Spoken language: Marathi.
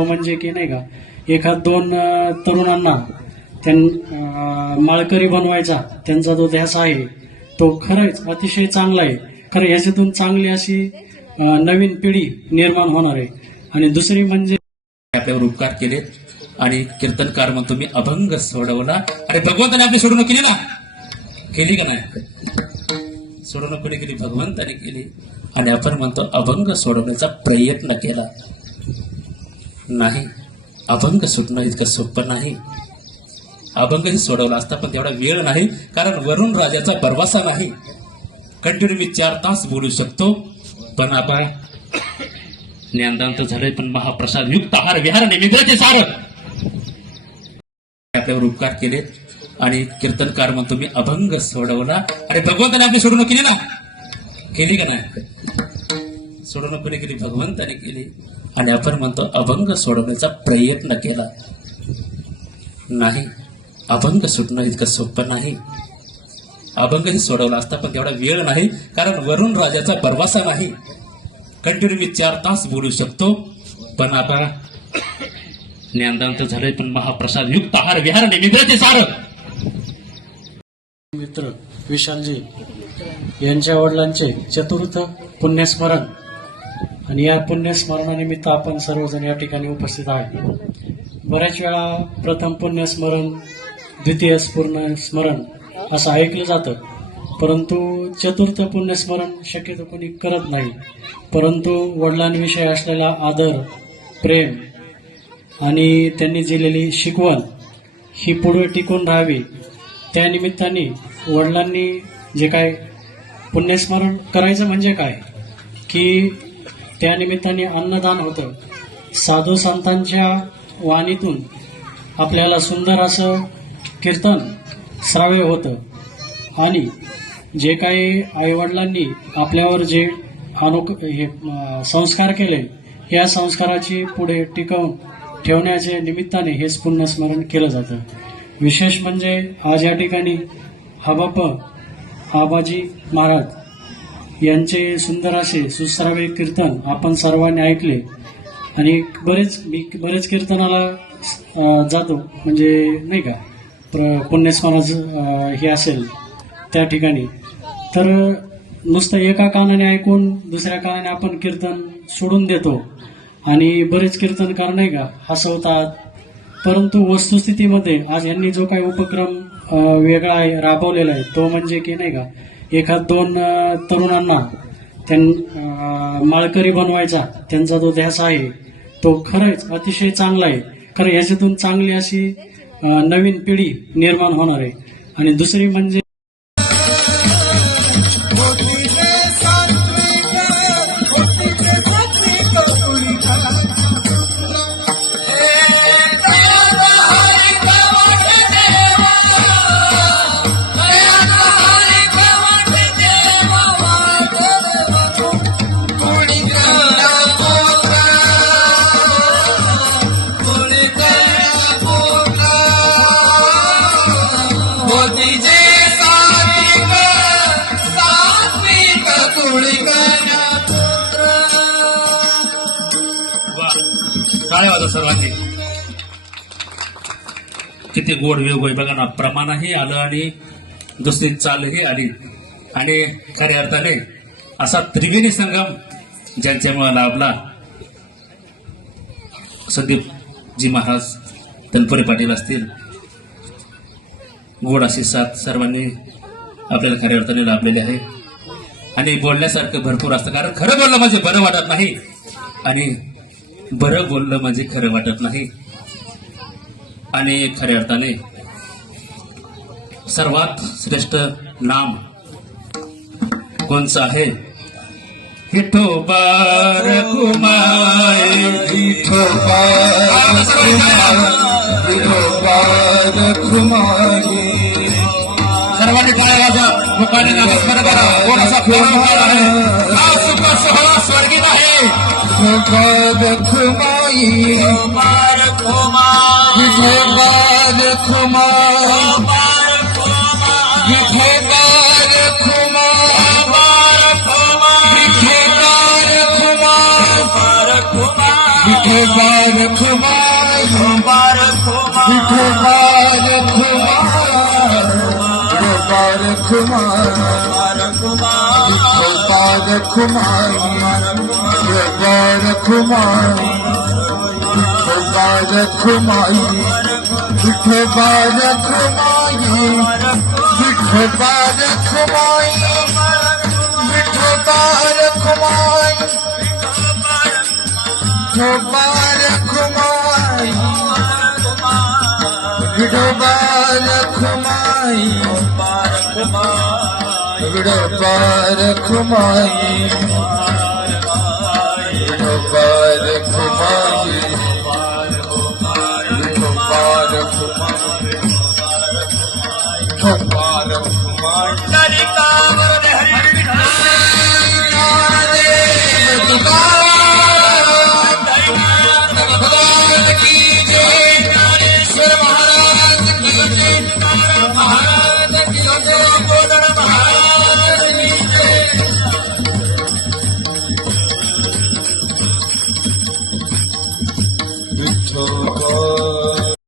म्हणजे की नाही का एखाद दोन तरुणांना त्यां माळकरी बनवायचा त्यांचा जो ध्यास आहे तो खरंच अतिशय चांगला आहे. खरं याच्यातून चांगली अशी नवीन पिढी निर्माण होणार आहे. आणि दुसरी म्हणजे आपल्यावर उपकार केले आणि कीर्तनकार म्हणून तुम्ही अभंग सोडवला. आणि भगवंताने आपली सोडवणूक केली ना? केली का नाही? सोडवणूक कोणी केली? भगवंताने केली. आणि आपण म्हणतो अभंग सोडवण्याचा प्रयत्न केला. नाही. अभंग सुटणं इतकं सोपं नाही. अभंगही सोडवला असता पण तेवढा वेळ नाही कारण वरुण राजाचा परवासा नाही. कंटिन्यू मी चार तास बोलू शकतो पण आपण ज्ञानदान तर झालंय पण महाप्रसाद युक्त आहार विहार निमित्ताचे सार. आपल्यावर उपकार केले आणि कीर्तनकार म्हणतो मी अभंग सोडवला. आणि भगवंताने आपली सोडवणूक केली ना? केली का नाही? सोडवणूक कोणी केली? भगवंताने केली. आणि आपण म्हणतो अभंग सोडवण्याचा प्रयत्न केला. नाही अभंग सुटणं इतकं सोपं नाही. अभंगही सोडवला असता पण तेवढा वेळ नाही कारण वरुण राजाचा परवासा नाही. कंटिन्यू मी चार तास बोलू शकतो पण आता ज्ञानदान तर झालंय पण महाप्रसाद युक्त आहार विहार निमित्ताचे सार. मित्र विशालजी यांच्या वडिलांचे चतुर्थ पुण्यस्मरण आणि या पुण्यस्मरणानिमित्त आपण सर्वजण या ठिकाणी उपस्थित आहे बऱ्याच वेळा प्रथम पुण्यस्मरण द्वितीय पूर्ण स्मरण असं ऐकलं जातं. परंतु चतुर्थ पुण्यस्मरण शक्यतो कोणी करत नाही. परंतु वडिलांविषयी असलेला आदर प्रेम आणि त्यांनी दिलेली शिकवण ही पुढे टिकून राहावी. त्यानिमित्ताने वडिलांनी जे काय पुण्यस्मरण करायचं म्हणजे काय? की त्या निमित्ताने अन्नदान होतं. साधू संतांच्या वाणीतून आपल्याला सुंदर असं कीर्तन श्राव्य होतं. आणि जे काही आईवडिलांनी आपल्यावर जे अनुक हे संस्कार केले या संस्काराची पुढे टिकवून ठेवण्याच्या निमित्ताने हेच पुण्यस्मरण केलं जातं. विशेष म्हणजे आज या ठिकाणी हबाप आबाजी महाराज यांचे सुंदर असे सुश्राव्य कीर्तन आपण सर्वांनी ऐकले. आणि बरेच मी बरेच कीर्तनाला जातो. म्हणजे नाही का प्र पुण्यस्मराज हे असेल त्या ठिकाणी. तर नुसतं एका कानाने ऐकून दुसऱ्या कानाने आपण कीर्तन सोडून देतो. आणि बरेच कीर्तनकार नाही का हसवतात. परंतु वस्तुस्थितीमध्ये आज यांनी जो काही उपक्रम वेगळा आहे राबवलेला आहे तो म्हणजे की नाही का एखाद दोन तरुणांना त्यां माळकरी बनवायचा त्यांचा जो ध्यास आहे तो खरंच अतिशय चांगला आहे. खरं ह्याच्यातून चांगली अशी नवीन पिढी निर्माण होणार आहे. आणि दुसरी म्हणजे काय वाजव सर्वांनी किती गोड वेग होय बघा ना प्रमाणही आलं आणि दुसरी चालही आली. आणि खऱ्या अर्थाने असा त्रिवेणी संगम ज्यांच्यामुळे लाभला संदीपजी महाराज तनपुरे पाटील असतील. गोड अशी साथ सर्वांनी आपल्याला खऱ्या अर्थाने लाभलेली आहे. आणि बोलण्यासारखं भरपूर असतं. कारण खरं बोललं म्हणजे बरं वाटत नाही. आणि बरं बोललं म्हणजे खरं वाटत नाही. आणि खऱ्या अर्थाने सर्वात श्रेष्ठ नाम कोणचं आहे? विठोबार कुमार. सर्वांनी टाळ्या वाजवा मुखाने नमस्कार करा. कोण असा आहे हा सुख सोहळा स्वर्गीत आहे. कुमार कुमार विठोबार कुमार विठोबार कुमार विठोबार कुमार विठोबा रखुमाई ગોપાલ કુમાર ગોપાલ કુમાર ગોપાલ કુમાર ગોપાલ કુમાર ગોપાલ કુમાર ગોપાલ કુમાર ગોપાલ કુમાર ગોપાલ કુમાર ਵਿਗੜੇ ਪਾਰ ਖੁਮਾਈ ਵਿਗੜੇ ਪਾਰ ਖੁਮਾਈ